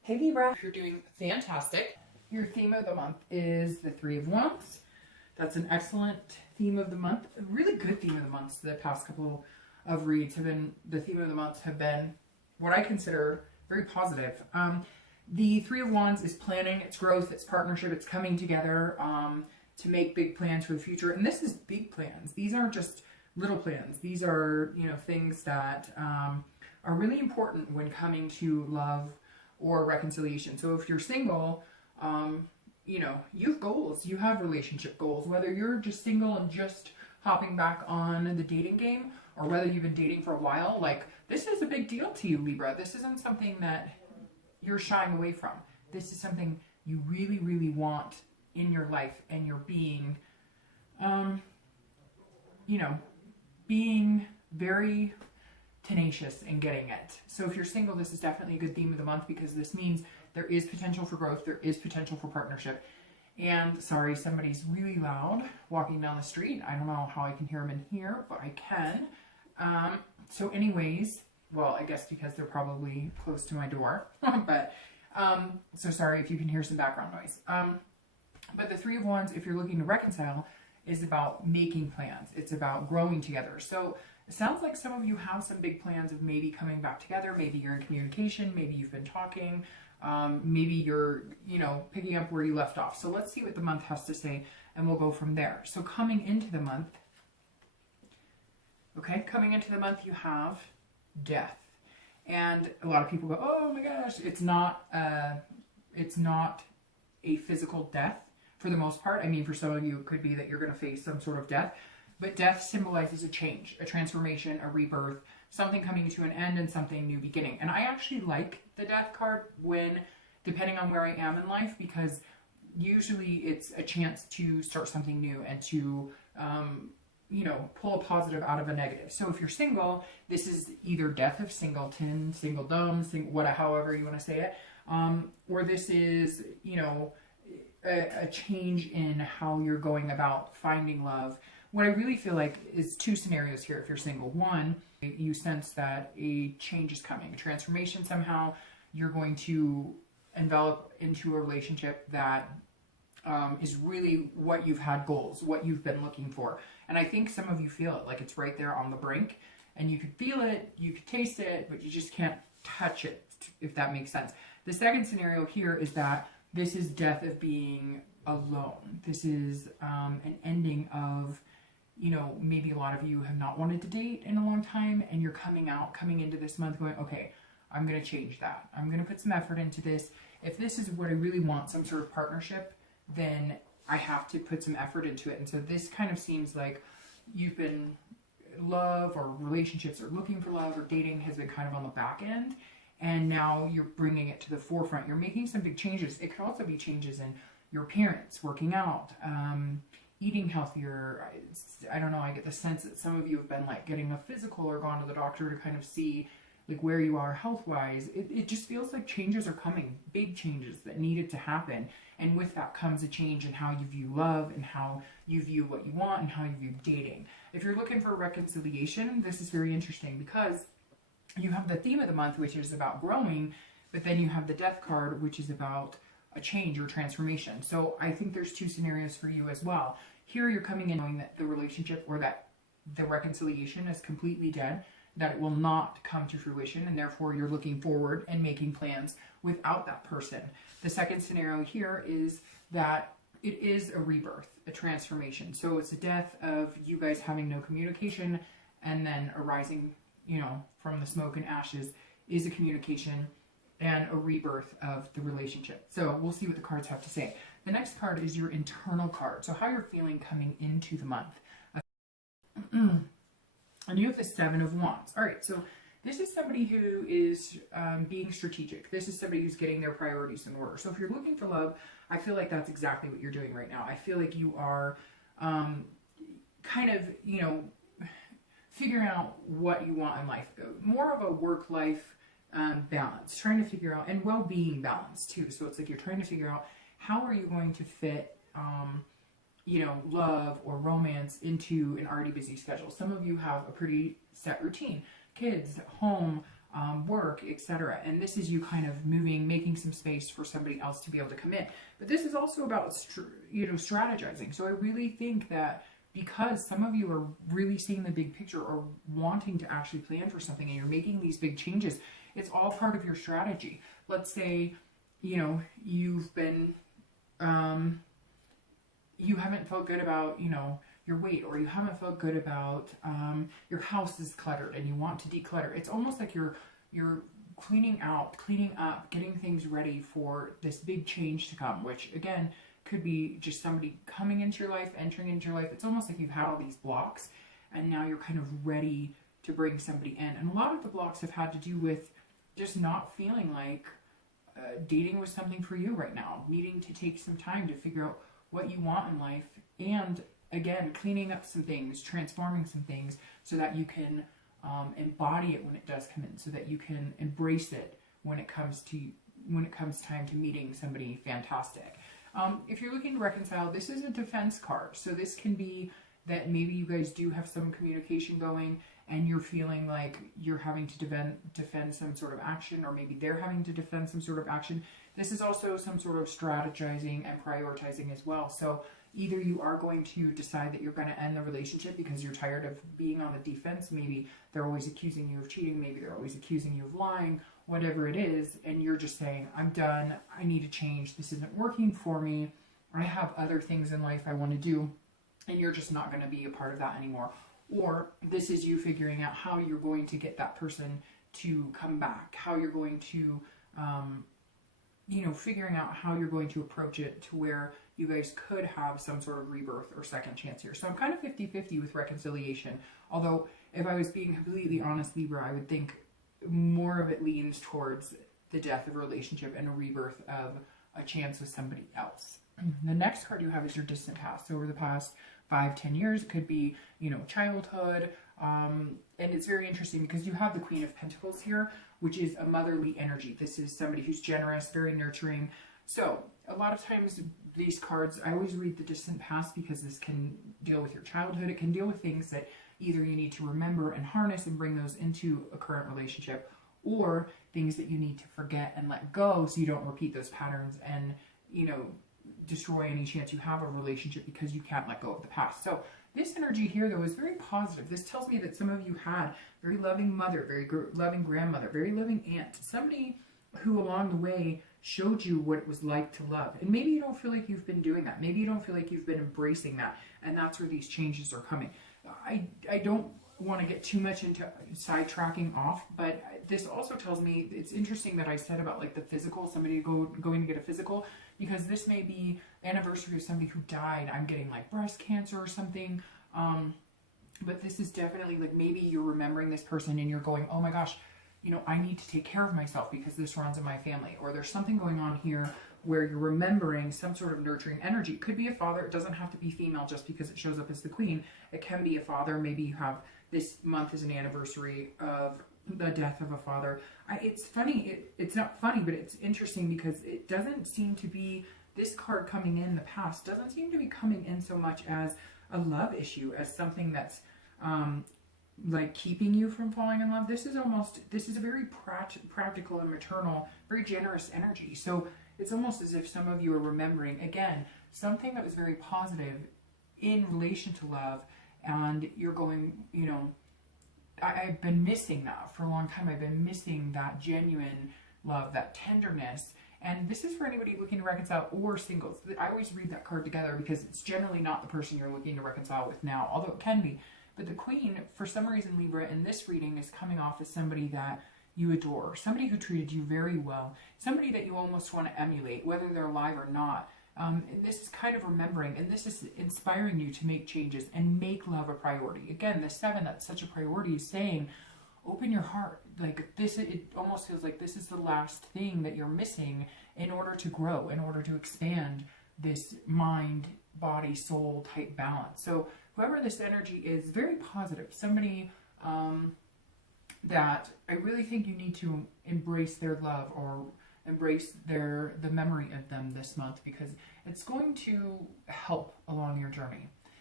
Hey Libra, you're doing fantastic. Your theme of the month is the Three of Wands. That's an excellent theme of the month. A really good theme of the month. The past couple of reads have been, the theme of the month have been what I consider very positive. The Three of Wands is planning, it's growth, it's partnership, it's coming together to make big plans for the future. And this is big plans. These aren't just little plans. These are, things that are really important when coming to love or reconciliation. So if you're single, you have goals, you have relationship goals, whether you're just single and just hopping back on the dating game, or whether you've been dating for a while. Like, this is a big deal to you, Libra. This isn't something that you're shying away from. This is something you really, really want in your life, and you're being, being very tenacious in getting it. So if you're single, this is definitely a good theme of the month, because this means there is potential for growth, there is potential for partnership. And sorry, somebody's really loud walking down the street. I don't know how I can hear them in here, but I can. So anyways, well, I guess because they're probably close to my door, but so sorry if you can hear some background noise. But the Three of Wands, if you're looking to reconcile, is about making plans. It's about growing together. So it sounds like some of you have some big plans of maybe coming back together. Maybe you're in communication. Maybe you've been talking. Maybe you're, picking up where you left off. So let's see what the month has to say, and we'll go from there. So coming into the month, you have death. And a lot of people go, oh my gosh, it's not a physical death for the most part. I mean, for some of you, it could be that you're going to face some sort of death. But death symbolizes a change, a transformation, a rebirth, something coming to an end and something new beginning. And I actually like the death card depending on where I am in life, because usually it's a chance to start something new and to, pull a positive out of a negative. So if you're single, this is either death of singleton, singledom, however you want to say it, or this is, a change in how you're going about finding love. What I really feel like is two scenarios here if you're single. One, you sense that a change is coming, a transformation somehow. You're going to envelop into a relationship that is really what you've had goals, what you've been looking for. And I think some of you feel it, like it's right there on the brink, and you could feel it, you could taste it, but you just can't touch it, if that makes sense. The second scenario here is that this is death of being alone. This is an ending of, maybe a lot of you have not wanted to date in a long time, and you're coming into this month going, okay, I'm going to change that. I'm going to put some effort into this. If this is what I really want, some sort of partnership, then I have to put some effort into it. And so this kind of seems like you've been love or relationships or looking for love or dating has been kind of on the back end. And now you're bringing it to the forefront. You're making some big changes. It could also be changes in your appearance, working out, eating healthier. I don't know, I get the sense that some of you have been like getting a physical or gone to the doctor to kind of see like where you are health-wise. It just feels like changes are coming, big changes that needed to happen. And with that comes a change in how you view love and how you view what you want and how you view dating. If you're looking for reconciliation, this is very interesting, because you have the theme of the month, which is about growing, but then you have the death card, which is about a change or transformation. So I think there's two scenarios for you as well. Here you're coming in knowing that the relationship or that the reconciliation is completely dead, that it will not come to fruition, and therefore you're looking forward and making plans without that person. The second scenario here is that it is a rebirth, a transformation. So it's a death of you guys having no communication, and then arising, from the smoke and ashes is a communication and a rebirth of the relationship. So we'll see what the cards have to say. The next card is your internal card. So how you're feeling coming into the month. And you have the Seven of Wands. All right, so this is somebody who is being strategic. This is somebody who's getting their priorities in order. So if you're looking for love, I feel like that's exactly what you're doing right now. I feel like you are kind of, figuring out what you want in life. More of a work-life balance, trying to figure out, and well-being balance too. So it's like you're trying to figure out how are you going to fit love or romance into an already busy schedule. Some of you have a pretty set routine. Kids, home, work, etc. And this is you kind of moving, making some space for somebody else to be able to come in. But this is also about, strategizing. So I really think that because some of you are really seeing the big picture or wanting to actually plan for something and you're making these big changes, it's all part of your strategy. Let's say, you've been, you haven't felt good about, your weight, or you haven't felt good about your house is cluttered and you want to declutter. It's almost like you're cleaning up, getting things ready for this big change to come, which again could be just somebody coming into your life, entering into your life. It's almost like you've had all these blocks and now you're kind of ready to bring somebody in. And a lot of the blocks have had to do with just not feeling like dating was something for you right now, needing to take some time to figure out what you want in life, and again, cleaning up some things, transforming some things so that you can embody it when it does come in, so that you can embrace it when it comes time to meeting somebody fantastic. If you're looking to reconcile, this is a defense card. So this can be that maybe you guys do have some communication going and you're feeling like you're having to defend some sort of action, or maybe they're having to defend some sort of action. This is also some sort of strategizing and prioritizing as well. So either you are going to decide that you're going to end the relationship because you're tired of being on the defense. Maybe they're always accusing you of cheating. Maybe they're always accusing you of lying, whatever it is. And you're just saying, I'm done. I need to change. This isn't working for me. I have other things in life I want to do. And you're just not going to be a part of that anymore. Or this is you figuring out how you're going to get that person to come back, how you're going to, figuring out how you're going to approach it to where you guys could have some sort of rebirth or second chance here. So I'm kind of 50-50 with reconciliation. Although if I was being completely honest, Libra, I would think more of it leans towards the death of a relationship and a rebirth of a chance with somebody else. The next card you have is your distant past. So over the past 5-10 years, it could be, childhood. And it's very interesting because you have the Queen of Pentacles here, which is a motherly energy. This is somebody who's generous, very nurturing. So a lot of times these cards, I always read the distant past because this can deal with your childhood. It can deal with things that either you need to remember and harness and bring those into a current relationship, or things that you need to forget and let go so you don't repeat those patterns and, destroy any chance you have a relationship because you can't let go of the past. So this energy here, though, is very positive. This tells me that some of you had very loving mother, very loving grandmother, very loving aunt, somebody who along the way showed you what it was like to love. And maybe you don't feel like you've been doing that. Maybe you don't feel like you've been embracing that. And that's where these changes are coming. I don't want to get too much into sidetracking off, but this also tells me, it's interesting that I said about like the physical, somebody going to get a physical, because this may be anniversary of somebody who died. I'm getting like breast cancer or something. But this is definitely like maybe you're remembering this person and you're going, oh my gosh, I need to take care of myself because this runs in my family. Or there's something going on here where you're remembering some sort of nurturing energy. It could be a father. It doesn't have to be female just because it shows up as the queen. It can be a father. Maybe you have this month is an anniversary of the death of a father. It's funny. It's not funny, but it's interesting because it doesn't seem to be, this card coming in the past doesn't seem to be coming in so much as a love issue, as something that's like keeping you from falling in love. This is a very practical and maternal, very generous energy. So it's almost as if some of you are remembering, again, something that was very positive in relation to love, and you're going, I've been missing that for a long time. I've been missing that genuine love, that tenderness. And this is for anybody looking to reconcile or singles. I always read that card together because it's generally not the person you're looking to reconcile with now, although it can be. But the Queen, for some reason, Libra, in this reading is coming off as somebody that you adore, somebody who treated you very well, somebody that you almost want to emulate, whether they're alive or not. And this is kind of remembering, and this is inspiring you to make changes and make love a priority. Again, the 7, that's such a priority, is saying, open your heart. Like this, it almost feels like this is the last thing that you're missing in order to grow, in order to expand this mind, body, soul type balance. So whoever this energy is, very positive. Somebody that I really think you need to embrace their love or embrace the memory of them this month, because it's going to help along your journey.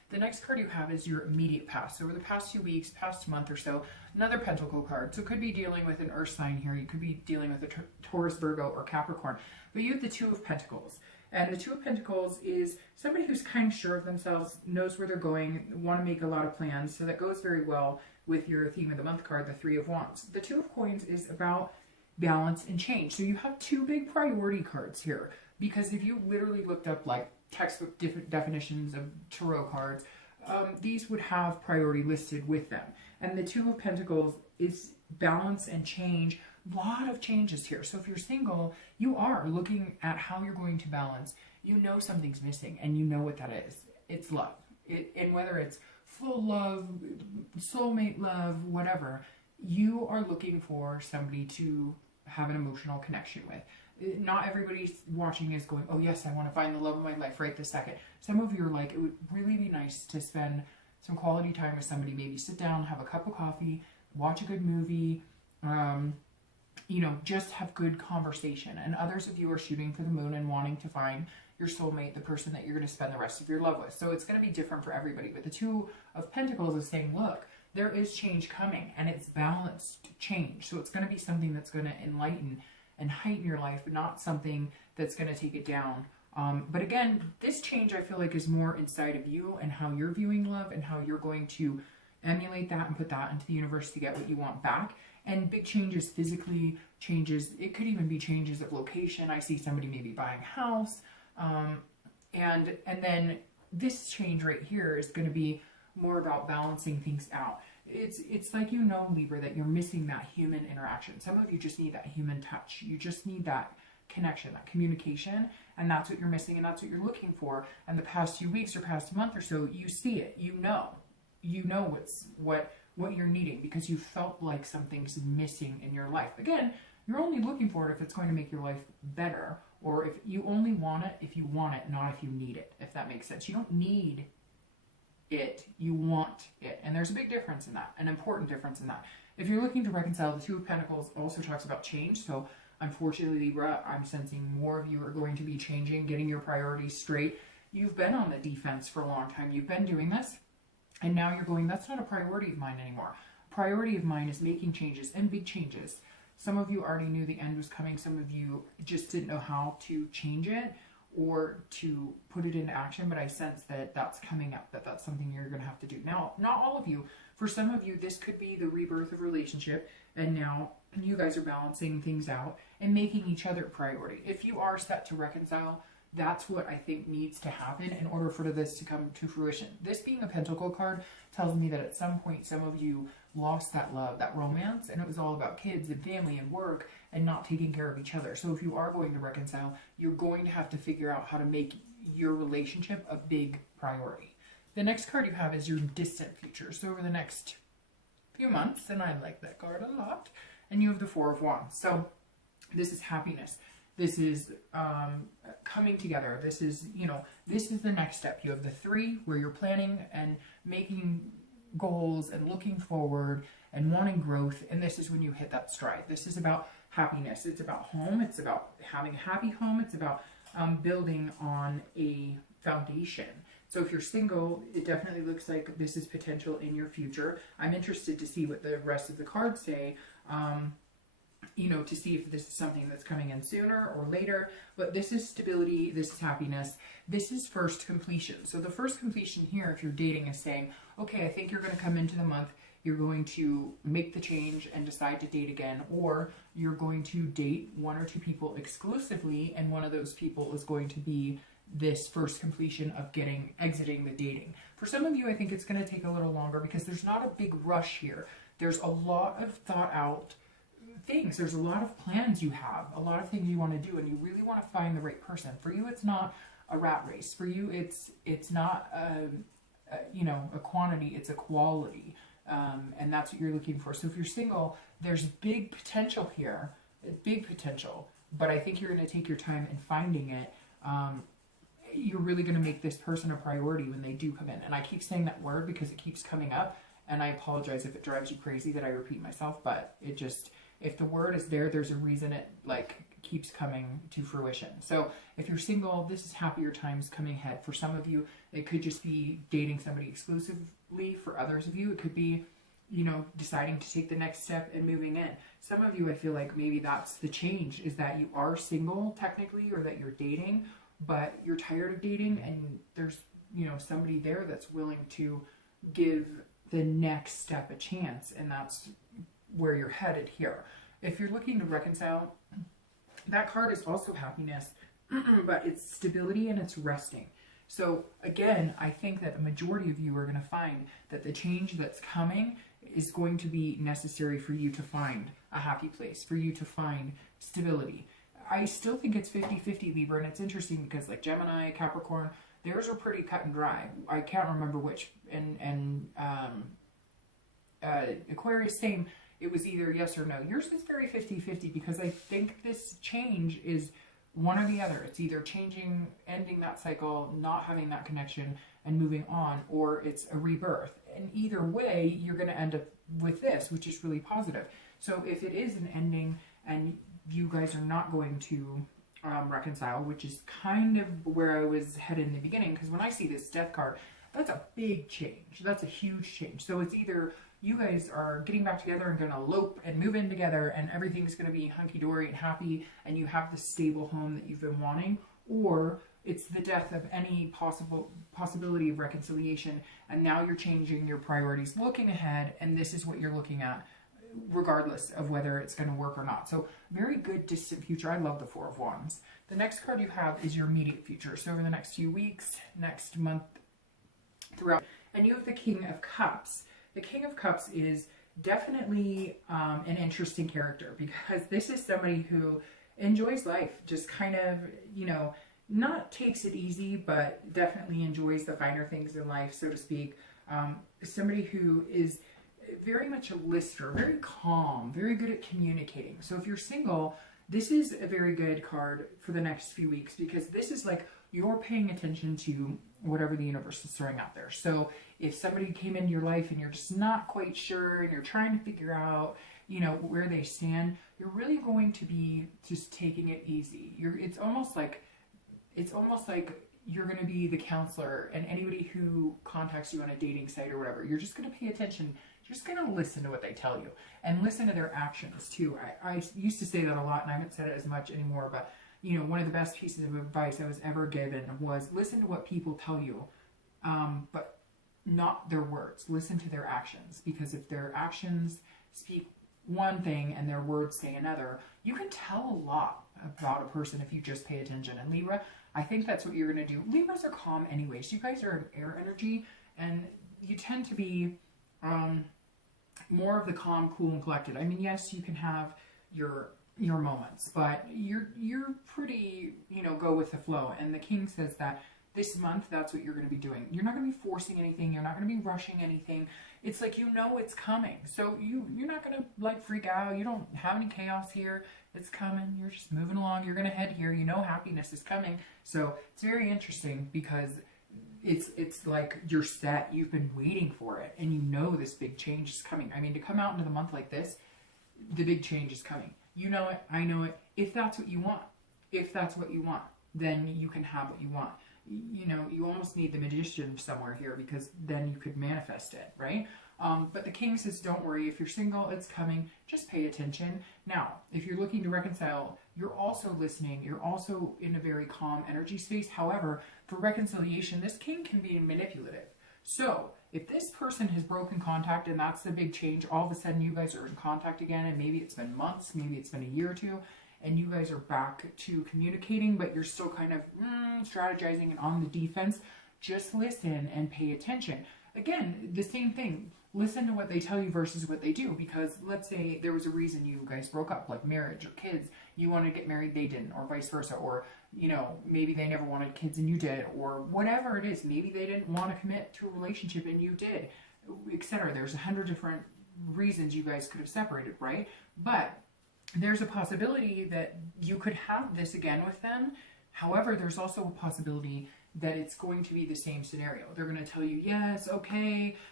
The next card you have is your immediate past. So over the past 2 weeks, past month or so, another Pentacle card. So it could be dealing with an earth sign here. You could be dealing with a Taurus, Virgo, or Capricorn. But you have the Two of Pentacles. And the Two of Pentacles is somebody who's kind of sure of themselves, knows where they're going, want to make a lot of plans. So that goes very well with your theme of the month card, the Three of Wands. The Two of Coins is about balance and change. So you have two big priority cards here. Because if you literally looked up like textbook different definitions of tarot cards, these would have priority listed with them. And the Two of Pentacles is balance and change. A lot of changes here. So if you're single, you are looking at how you're going to balance. You know something's missing, and you know what that is. It's love. And whether it's full love, soulmate love, whatever, you are looking for somebody to have an emotional connection with. Not everybody watching is going, oh yes, I want to find the love of my life right this second. Some of you are like, it would really be nice to spend some quality time with somebody, maybe sit down, have a cup of coffee, watch a good movie, you know, just have good conversation. And others of you are shooting for the moon and wanting to find your soulmate, the person that you're going to spend the rest of your love with. So it's going to be different for everybody. But the Two of Pentacles is saying, look, there is change coming, and it's balanced change. So it's going to be something that's going to enlighten and heighten your life, but not something that's going to take it down. But again, this change I feel like is more inside of you and how you're viewing love and how you're going to emulate that and put that into the universe to get what you want back. And big changes physically, changes, it could even be changes of location. I see somebody maybe buying a house. And then this change right here is going to be more about balancing things out. It's like, you know, Libra, that you're missing that human interaction. Some of you just need that human touch. You just need that connection, that communication, and that's what you're missing, and that's what you're looking for. And the past few weeks or past month or so, you see it. You know what you're needing, because you felt like something's missing in your life. Again, you're only looking for it if it's going to make your life better, or if you only want it if you want it, not if you need it, if that makes sense. You don't need it, you want it. And there's a big difference in that, an important difference in that. If you're looking to reconcile, the Two of Pentacles also talks about change. So unfortunately, Libra, I'm sensing more of you are going to be changing, getting your priorities straight. You've been on the defense for a long time. You've been doing this, and now you're going, that's not a priority of mine anymore. Priority of mine is making changes, and big changes. Some of you already knew the end was coming. Some of you just didn't know how to change it or to put it into action, but I sense that that's coming up, that's something you're going to have to do. Now, not all of you. For some of you, this could be the rebirth of relationship, and now you guys are balancing things out and making each other a priority. If you are set to reconcile, that's what I think needs to happen in order for this to come to fruition. This being a Pentacle card tells me that at some point, some of you lost that love, that romance, and it was all about kids and family and work and not taking care of each other. So if you are going to reconcile, you're going to have to figure out how to make your relationship a big priority. The next card you have is your distant future. So over the next few months, and I like that card a lot, and you have the Four of Wands. So this is happiness. This is coming together. This is, you know, this is the next step. You have the Three, where you're planning and making goals and looking forward and wanting growth. And this is when you hit that stride. This is about happiness. It's about home. It's about having a happy home. It's about building on a foundation. So if you're single, it definitely looks like this is potential in your future. I'm interested to see what the rest of the cards say. You know, to see if this is something that's coming in sooner or later. But this is stability, this is happiness, this is first completion. So the first completion here, if you're dating, is saying, okay, I think you're going to come into the month, you're going to make the change and decide to date again, or you're going to date one or two people exclusively, and one of those people is going to be this first completion of exiting the dating. For some of you, I think it's going to take a little longer because there's not a big rush here. There's a lot of thought out things. There's a lot of plans you have, a lot of things you want to do, and you really want to find the right person. For you, it's not a rat race. For you, it's not you know, a quantity, it's a quality, and that's what you're looking for. So if you're single, there's big potential here, big potential, but I think you're going to take your time in finding it. You're really going to make this person a priority when they do come in. And I keep saying that word because it keeps coming up, and I apologize if it drives you crazy that I repeat myself, but it just, if the word is there, there's a reason it like keeps coming to fruition. So if you're single, this is happier times coming ahead. For some of you, it could just be dating somebody exclusively. For others of you, it could be, you know, deciding to take the next step and moving in. Some of you, I feel like maybe that's the change, is that you are single technically, or that you're dating, but you're tired of dating, and there's, you know, somebody there that's willing to give the next step a chance, and that's where you're headed here. If you're looking to reconcile, that card is also happiness, but it's stability and it's resting. So again, I think that the majority of you are going to find that the change that's coming is going to be necessary for you to find a happy place, for you to find stability. I still think it's 50-50, Libra, and it's interesting because like Gemini, Capricorn, theirs are pretty cut and dry. I can't remember which. And Aquarius, same. It was either yes or no. Yours is very 50-50 because I think this change is one or the other. It's either changing, ending that cycle, not having that connection, and moving on, or it's a rebirth. And either way, you're going to end up with this, which is really positive. So if it is an ending and you guys are not going to reconcile, which is kind of where I was headed in the beginning, because when I see this death card, that's a big change. That's a huge change. So it's either you guys are getting back together and going to elope and move in together and everything's going to be hunky-dory and happy and you have the stable home that you've been wanting, or it's the death of any possibility of reconciliation, and now you're changing your priorities, looking ahead, and this is what you're looking at regardless of whether it's going to work or not. So very good distant future. I love the Four of Wands. The next card you have is your immediate future. So over the next few weeks, next month, throughout. And you have the King of Cups. The King of Cups is definitely an interesting character, because this is somebody who enjoys life, just kind of, you know, not takes it easy, but definitely enjoys the finer things in life, so to speak. Somebody who is very much a listener, very calm, very good at communicating. So if you're single, this is a very good card for the next few weeks, because this is like you're paying attention to whatever the universe is throwing out there. So if somebody came into your life and you're just not quite sure and you're trying to figure out, you know, where they stand, you're really going to be just taking it easy. It's almost like you're going to be the counselor, and anybody who contacts you on a dating site or whatever, you're just going to pay attention. You're just going to listen to what they tell you and listen to their actions too. I used to say that a lot, and I haven't said it as much anymore, but you know, one of the best pieces of advice I was ever given was listen to what people tell you, but not their words. Listen to their actions, because if their actions speak one thing and their words say another, you can tell a lot about a person if you just pay attention. And Libra, I think that's what you're going to do. Libras are calm anyways. You guys are an air energy, and you tend to be more of the calm, cool, and collected. I mean, yes, you can have your moments, but you're pretty, you know, go with the flow. And the King says that this month, that's what you're going to be doing. You're not going to be forcing anything. You're not going to be rushing anything. It's like, you know, it's coming. So you're not going to like freak out. You don't have any chaos here. It's coming. You're just moving along. You're going to head here. You know, happiness is coming. So it's very interesting, because it's like you're set. You've been waiting for it, and you know this big change is coming. I mean, to come out into the month like this, the big change is coming. You know it, I know it. If that's what you want, then you can have what you want. You know, you almost need the magician somewhere here, because then you could manifest it, right? But the King says, don't worry. If you're single, it's coming. Just pay attention. Now, if you're looking to reconcile, you're also listening. You're also in a very calm energy space. However, for reconciliation, this King can be manipulative. So if this person has broken contact, and that's the big change, all of a sudden you guys are in contact again, and maybe it's been months, maybe it's been a year or two, and you guys are back to communicating, but you're still kind of strategizing and on the defense, just listen and pay attention. Again, the same thing. Listen to what they tell you versus what they do, because let's say there was a reason you guys broke up, like marriage or kids. You wanted to get married, they didn't, or vice versa. Or, you know, maybe they never wanted kids and you did, or whatever it is. Maybe they didn't want to commit to a relationship and you did, etc. There's 100 different reasons you guys could have separated, right? But there's a possibility that you could have this again with them. However, there's also a possibility that it's going to be the same scenario. They're going to tell you, yes, okay,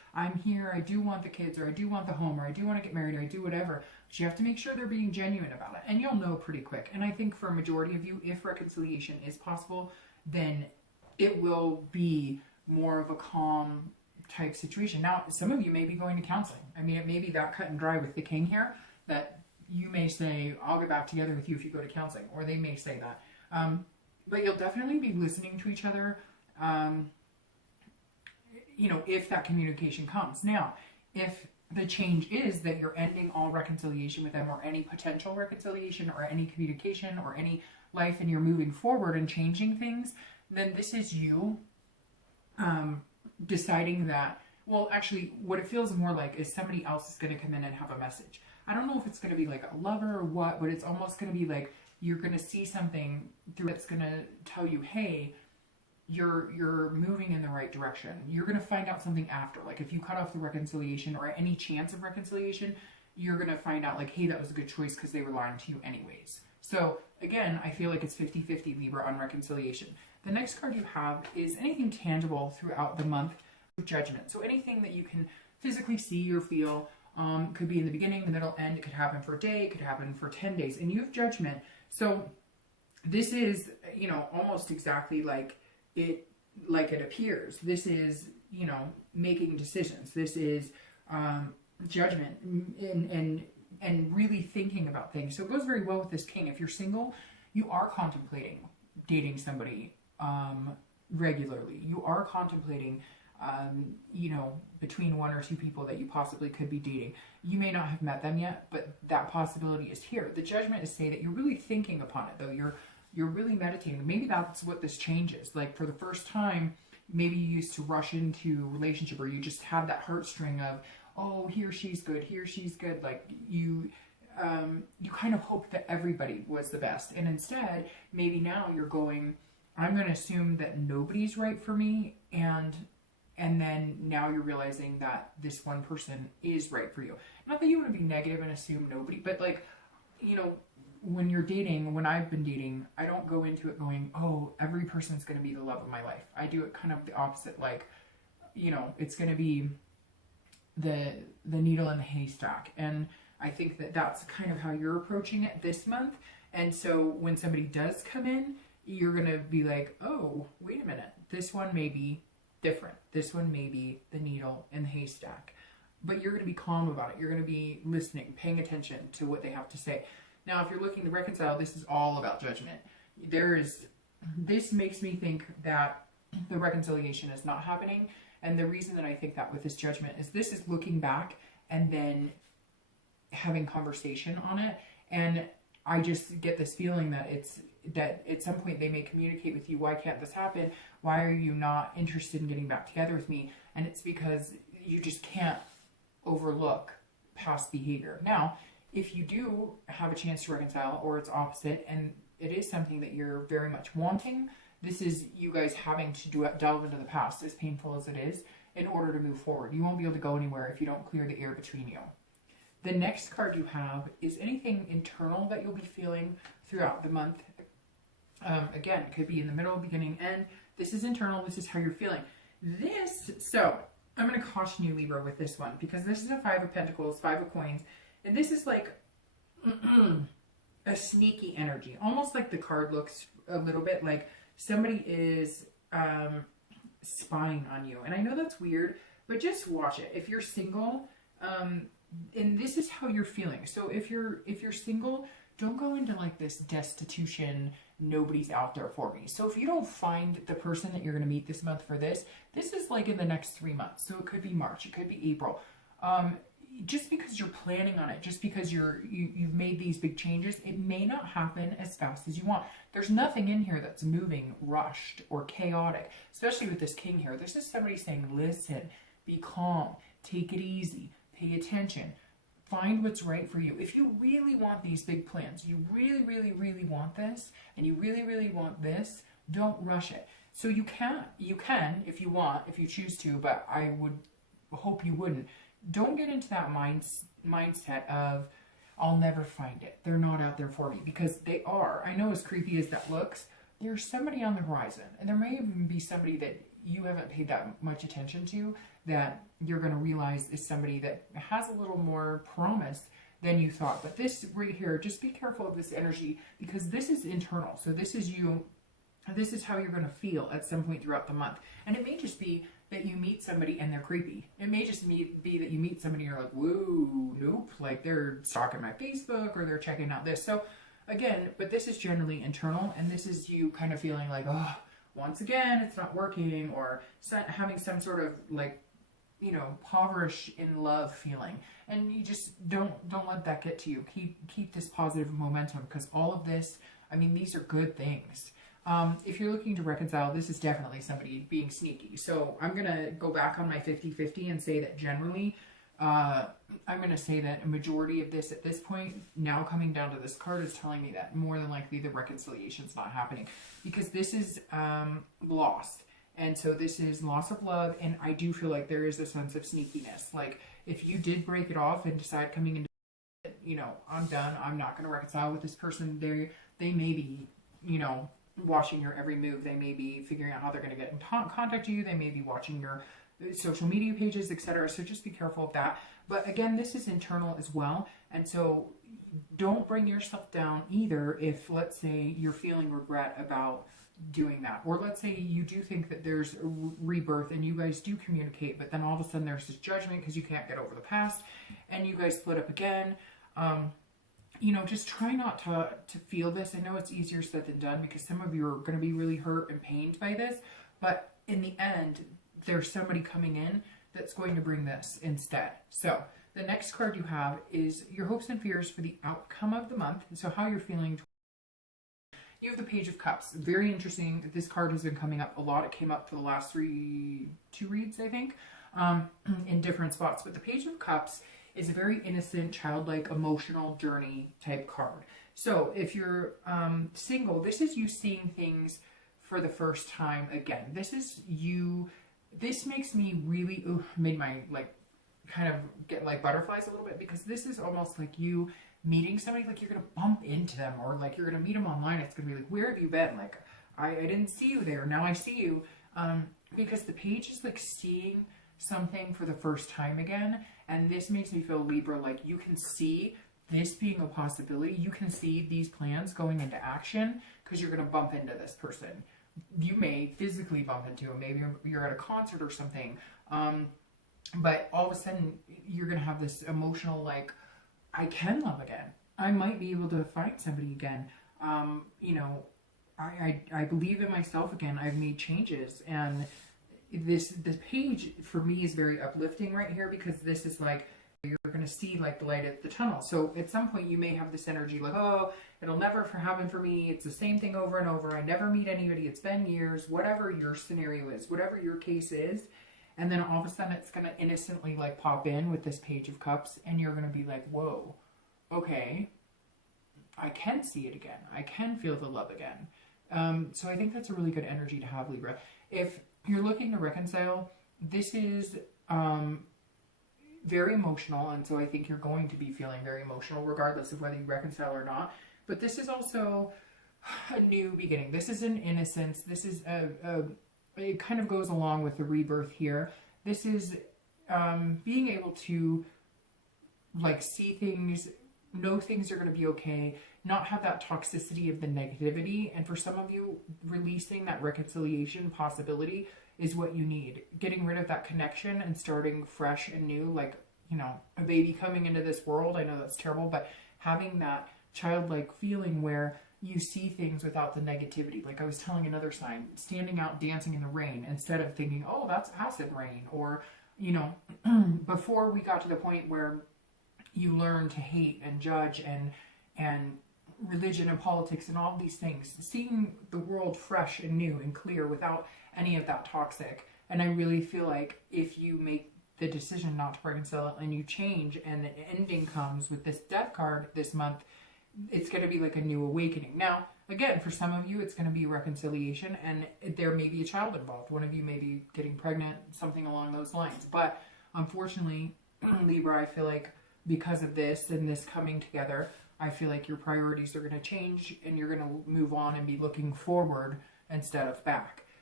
I'm here, I do want the kids, or I do want the home, or I do want to get married, or I do whatever. But you have to make sure they're being genuine about it. And you'll know pretty quick. And I think for a majority of you, if reconciliation is possible, then it will be more of a calm type situation. Now, some of you may be going to counseling. I mean, it may be that cut and dry with the king here that you may say, I'll get back together with you if you go to counseling. Or they may say that. But you'll definitely be listening to each other, you know, if that communication comes. Now, if the change is that you're ending all reconciliation with them, or any potential reconciliation, or any communication, or any life, and you're moving forward and changing things, then this is you deciding that, well, actually, what it feels more like is somebody else is going to come in and have a message. I don't know if it's going to be like a lover or what, but it's almost going to be like you're going to see something through that's going to tell you, hey, you're moving in the right direction. You're going to find out something after. Like if you cut off the reconciliation or any chance of reconciliation, you're going to find out like, hey, that was a good choice because they were lying to you anyways. So again, I feel like it's 50-50 Libra on reconciliation. The next card you have is anything tangible throughout the month of Judgment. So anything that you can physically see or feel, could be in the beginning, the middle, end. It could happen for a day, it could happen for 10 days, and you have Judgment. So this is, you know, almost exactly like it appears. This is, you know, making decisions. This is judgment and really thinking about things. So it goes very well with this king. If you're single, you are contemplating dating somebody regularly. You are contemplating, you know, between one or two people that you possibly could be dating. You may not have met them yet, but that possibility is here. The Judgment is saying that you're really thinking upon it, though. You're really meditating. Maybe that's what this changes. Like for the first time, maybe you used to rush into a relationship, or you just had that heartstring of, oh, here she's good, here she's good. Like you kind of hoped that everybody was the best. And instead, maybe now you're going, I'm going to assume that nobody's right for me. And then now you're realizing that this one person is right for you. Not that you want to be negative and assume nobody, but like, you know, when you're dating, when I've been dating, I don't go into it going, oh, every person's going to be the love of my life. I do it kind of the opposite. Like, you know, it's going to be the needle in the haystack. And I think that that's kind of how you're approaching it this month. And so when somebody does come in, you're going to be like, oh, wait a minute. This one may be different. This one may be the needle in the haystack. But you're going to be calm about it. You're going to be listening, paying attention to what they have to say. Now, if you're looking to reconcile, this is all about judgment. This makes me think that the reconciliation is not happening. And the reason that I think that with this judgment is this is looking back and then having conversation on it. And I just get this feeling that that at some point they may communicate with you, why can't this happen? Why are you not interested in getting back together with me? And it's because you just can't overlook past behavior. Now, if you do have a chance to reconcile, or it's opposite, and it is something that you're very much wanting, this is you guys having to delve into the past, as painful as it is, in order to move forward. You won't be able to go anywhere if you don't clear the air between you. The next card you have is anything internal that you'll be feeling throughout the month. Again, it could be in the middle, beginning, end. This is internal. This is how you're feeling. So I'm going to caution you, Libra, with this one, because this is a 5 of Pentacles, 5 of Coins. And this is like a sneaky energy. Almost like the card looks a little bit like somebody is spying on you. And I know that's weird, but just watch it. If you're single, and this is how you're feeling. So if you're single, don't go into like this destitution, nobody's out there for me. So if you don't find the person that you're going to meet this month for this is like in the next 3 months. So it could be March, it could be April. Just because you're planning on it, just because you've made these big changes, it may not happen as fast as you want. There's nothing in here that's moving rushed or chaotic, especially with this king here. This is somebody saying, listen, be calm, take it easy, pay attention, find what's right for you. If you really want these big plans, you really, really, really want this, and you really, really want this, don't rush it. So you can, if you want, if you choose to, but I would hope you wouldn't. Don't get into that mindset of, I'll never find it. They're not out there for me, because they are. I know, as creepy as that looks, there's somebody on the horizon, and there may even be somebody that you haven't paid that much attention to, that you're going to realize is somebody that has a little more promise than you thought. But this right here, just be careful of this energy, because this is internal. So this is you. This is how you're going to feel at some point throughout the month. And it may just be that you meet somebody and they're creepy. It may just be that you meet somebody and you're like, whoa, nope, like they're stalking my Facebook or they're checking out this. So again, but this is generally internal, and this is you kind of feeling like, oh, once again, it's not working, or having some sort of like, you know, poverish in love feeling. And you just don't let that get to you. Keep this positive momentum, because all of this, I mean, these are good things. If you're looking to reconcile, this is definitely somebody being sneaky. So I'm going to go back on my 50-50 and say that generally, I'm going to say that a majority of this at this point, now coming down to this card, is telling me that more than likely the reconciliation's not happening, because this is lost. And so this is loss of love, and I do feel like there is a sense of sneakiness. Like, if you did break it off and decide coming into it, you know, I'm done, I'm not going to reconcile with this person, they may be, you know, watching your every move. They may be figuring out how they're going to get in contact you. They may be watching your social media pages, etc. So just be careful of that. But again, this is internal as well. And so don't bring yourself down either if, let's say, you're feeling regret about doing that. Or let's say you do think that there's a rebirth and you guys do communicate, but then all of a sudden there's this judgment because you can't get over the past and you guys split up again. You know, just try not to feel this. I know it's easier said than done, because some of you are going to be really hurt and pained by this, but in the end, there's somebody coming in that's going to bring this instead. So the next card you have is your hopes and fears for the outcome of the month. So how you're feeling. You have the Page of Cups. Very interesting. This card has been coming up a lot. It came up for the last two reads, I think, in different spots. But the Page of Cups is a very innocent, childlike, emotional journey type card. So if you're single, this is you seeing things for the first time again. This is you. This makes me really, made my, like, kind of get like butterflies a little bit, because this is almost like you meeting somebody, like you're going to bump into them, or like you're going to meet them online. It's going to be like, where have you been? Like, I didn't see you there. Now I see you. Because the page is like seeing something for the first time again. And this makes me feel, Libra, like you can see this being a possibility. You can see these plans going into action, because you're going to bump into this person. You may physically bump into them. Maybe you're at a concert or something. But all of a sudden you're going to have this emotional, like, I can love again. I might be able to find somebody again. You know, I believe in myself again. I've made changes, and this page for me is very uplifting right here, because this is like, you're going to see like the light at the tunnel. So at some point you may have this energy like, oh, it'll never happen for me. It's the same thing over and over. I never meet anybody. It's been years, whatever your scenario is, whatever your case is. And then all of a sudden it's going to innocently like pop in with this Page of Cups, and you're going to be like, whoa, okay, I can see it again. I can feel the love again. So I think that's a really good energy to have, Libra. If you're looking to reconcile, this is very emotional, and so I think you're going to be feeling very emotional regardless of whether you reconcile or not. But this is also a new beginning. This is an innocence. This is it kind of goes along with the rebirth here. This is being able to like see things, know things are going to be okay, not have that toxicity of the negativity. And for some of you, releasing that reconciliation possibility is what you need. Getting rid of that connection and starting fresh and new, like, you know, a baby coming into this world. I know that's terrible, but having that childlike feeling where you see things without the negativity. Like I was telling another sign, standing out dancing in the rain instead of thinking, oh, that's acid rain. Or, you know, before we got to the point where you learn to hate and judge and religion and politics and all these things, seeing the world fresh and new and clear without any of that toxic. And I really feel like if you make the decision not to reconcile and you change and the ending comes with this Death card this month, it's going to be like a new awakening. Now, again, for some of you, it's going to be reconciliation, and there may be a child involved. One of you may be getting pregnant, something along those lines. But unfortunately, Libra, I feel like because of this and this coming together, I feel like your priorities are going to change, and you're going to move on and be looking forward instead of back.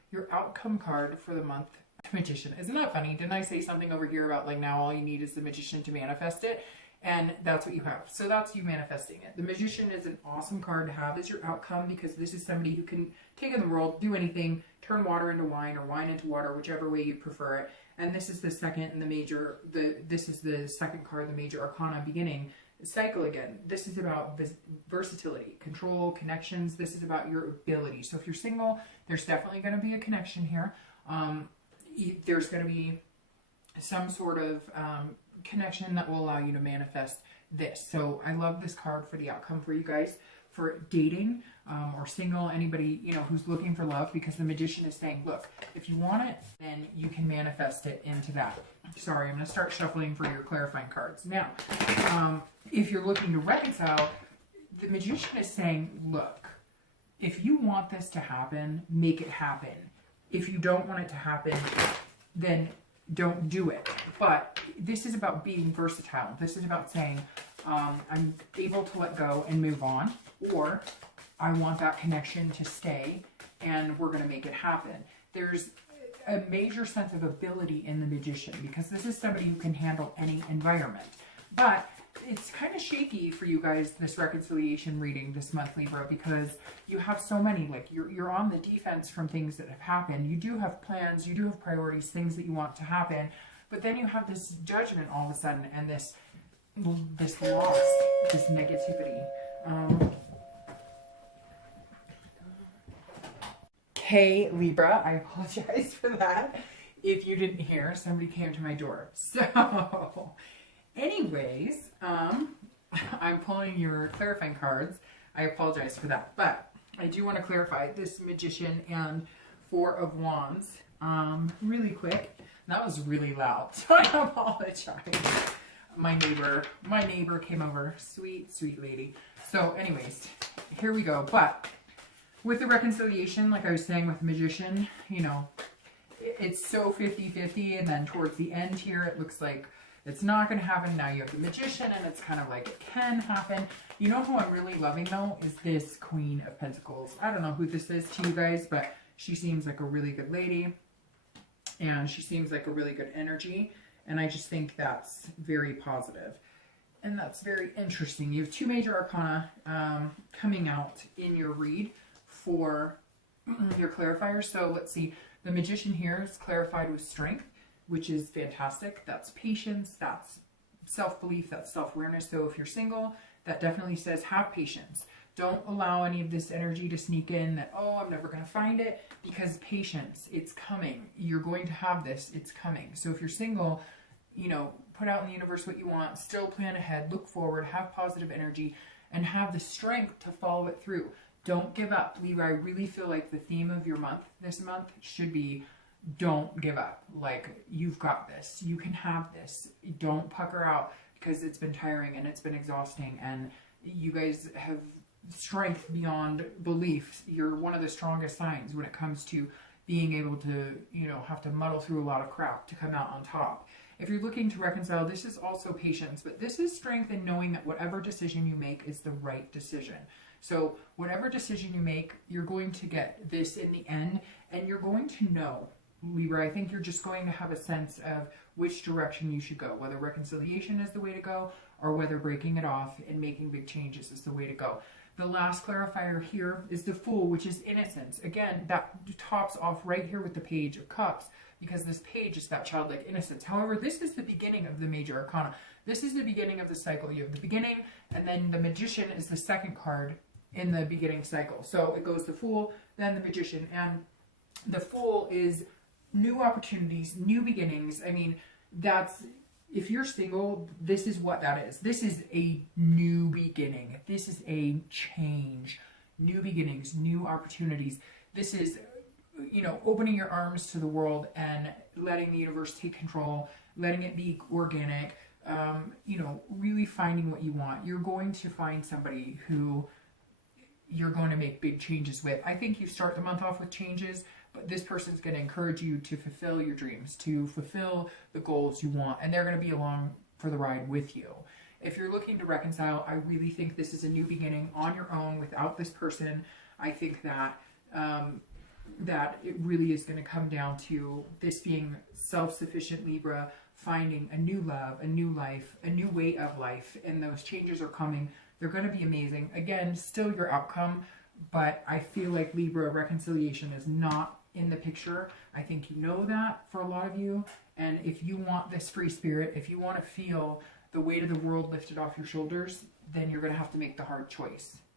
your outcome card for the month, Magician. Isn't that funny? Didn't I say something over here about like now all you need is the Magician to manifest it? And that's what you have. So that's you manifesting it. The Magician is an awesome card to have as your outcome because this is somebody who can take in the world, do anything, turn water into wine or wine into water, whichever way you prefer it. And this is the second and the major, this is the second card, the major arcana beginning cycle again. This is about versatility, control, connections. This is about your ability. So if you're single, there's definitely going to be a connection here. There's going to be some sort of connection that will allow you to manifest this. So I love this card for the outcome for you guys for dating or single, anybody, you know, who's looking for love, because the Magician is saying, look, if you want it, then you can manifest it into that. Sorry, I'm going to start shuffling for your clarifying cards. Now, if you're looking to reconcile, the Magician is saying, look, if you want this to happen, make it happen. If you don't want it to happen, then don't do it. But this is about being versatile. This is about saying, I'm able to let go and move on, or I want that connection to stay and we're going to make it happen. There's a major sense of ability in the Magician because this is somebody who can handle any environment. But it's kind of shaky for you guys, this reconciliation reading this month, Libra, because you have so many, like you're on the defense from things that have happened. You do have plans, you do have priorities, things that you want to happen, but then you have this judgment all of a sudden and this loss, this negativity. Okay, Libra, I apologize for that. If you didn't hear, somebody came to my door. So, anyways, I'm pulling your clarifying cards. I apologize for that. But I do want to clarify this Magician and Four of Wands really quick. That was really loud, so I apologize. My neighbor came over. Sweet, sweet lady. So anyways, here we go. But with the reconciliation, like I was saying with the Magician, you know, it's so 50-50, and then towards the end here, it looks like it's not going to happen. Now you have the Magician, and it's kind of like it can happen. You know who I'm really loving, though, is this Queen of Pentacles. I don't know who this is to you guys, but she seems like a really good lady, and she seems like a really good energy, and I just think that's very positive. And that's very interesting. You have two major arcana coming out in your read for your clarifier. So let's see. The Magician here is clarified with strength, which is fantastic. That's patience, that's self-belief, that's self-awareness. So if you're single, that definitely says have patience. Don't allow any of this energy to sneak in that, oh, I'm never going to find it, because patience, it's coming. You're going to have this, it's coming. So if you're single, you know, put out in the universe what you want, still plan ahead, look forward, have positive energy, and have the strength to follow it through. Don't give up. Libra, I really feel like the theme of your month this month should be don't give up. Like, you've got this. You can have this. Don't pucker out, because it's been tiring and it's been exhausting, and you guys have strength beyond belief. You're one of the strongest signs when it comes to being able to, you know, have to muddle through a lot of crap to come out on top. If you're looking to reconcile, this is also patience, but this is strength in knowing that whatever decision you make is the right decision. So whatever decision you make, you're going to get this in the end, and you're going to know, Libra. I think you're just going to have a sense of which direction you should go, whether reconciliation is the way to go, or whether breaking it off and making big changes is the way to go. The last clarifier here is the Fool, which is innocence. Again, that tops off right here with the Page of Cups, because this page is that childlike innocence. However, this is the beginning of the major arcana. This is the beginning of the cycle. You have the beginning, and then the Magician is the second card in the beginning cycle. So it goes the Fool, then the Magician, and the Fool is new opportunities, new beginnings. I mean, that's, if you're single, this is what that is. This is a new beginning. This is a change. New beginnings, new opportunities. This is, you know, opening your arms to the world and letting the universe take control, letting it be organic, you know, really finding what you want. You're going to find somebody who you're going to make big changes with. I think you start the month off with changes, but this person's going to encourage you to fulfill your dreams, to fulfill the goals you want, and they're going to be along for the ride with you. If you're looking to reconcile, I really think this is a new beginning on your own without this person. I think that that it really is going to come down to this being self-sufficient Libra, finding a new love, a new life, a new way of life, and those changes are coming. They're going to be amazing. Again, still your outcome, but I feel like Libra, reconciliation is not in the picture. I think you know that for a lot of you, and if you want this free spirit, if you want to feel the weight of the world lifted off your shoulders, then you're going to have to make the hard choice.